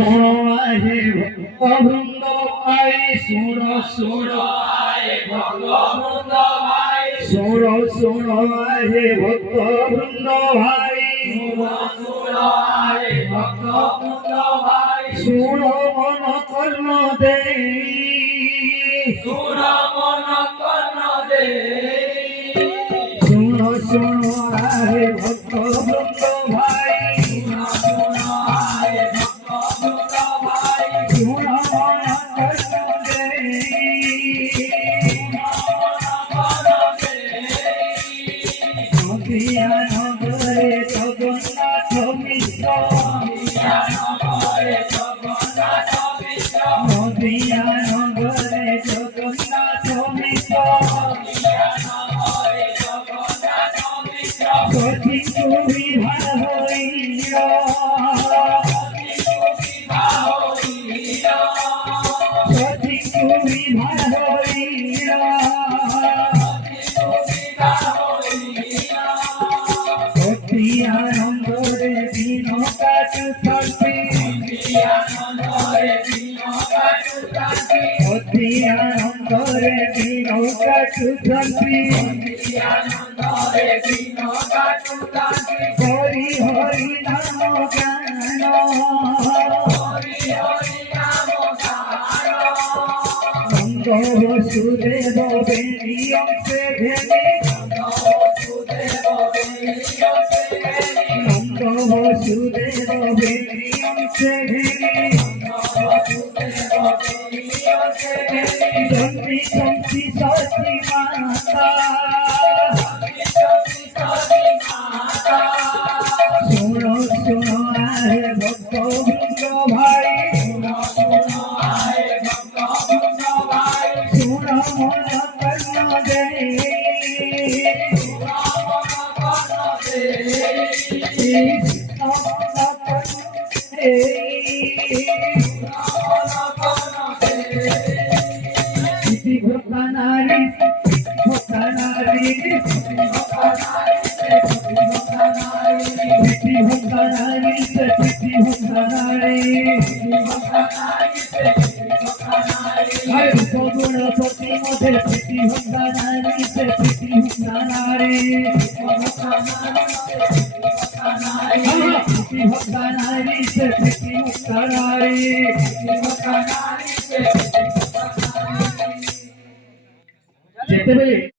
শোনো আহে ভক্তবৃন্দ ভাই, শোনো শোনো আহে ভক্তবৃন্দ ভাই, শোনো শোনো আহে ভক্তবৃন্দ ভাই, শোনো শোনো আহে ভক্তবৃন্দ ভাই, শোনো মন কর্ণ দে, শোনো মন কর্ণ দে, শোনো শোনো আহে ভক্তবৃন্দ ভাই, শোনো শোনো আহে ভক্তবৃন্দ ভাই, শোনো মন কর্ণ দে, নদিয়া নগরে জগন্নাথ মিশ্র, নদিয়া নগরে জগন্নাথ মিশ্র, সতী সুবিভা হইল, সতী সুবিভা হইল, সতী আনন্দরে দিন কাটু থাকি, সতী আনন্দরে দিন কাটু থাকি, হরি হরি নাম গান, নন্দ বসুদেব বেণী অংশে ঘেনে, নন্দ বসুদেব বেণী অংশে ঘেনে, জন্মি শক্তি সতী মাতা, শোনো শোনো আহে ভক্তবৃন্দ ভাই, শোনো মন কর্ণ দে, ভক্তানারী ভক্তানারী প্রীতি ভক্তানারী প্রীতি ভক্তানারী, গুণপতি মধ্যে প্রীতি ভক্তানারী প্রীতি ভক্তানারী, প্রীতি ভক্তানারী প্রীতি ভক্তানারী, যেতে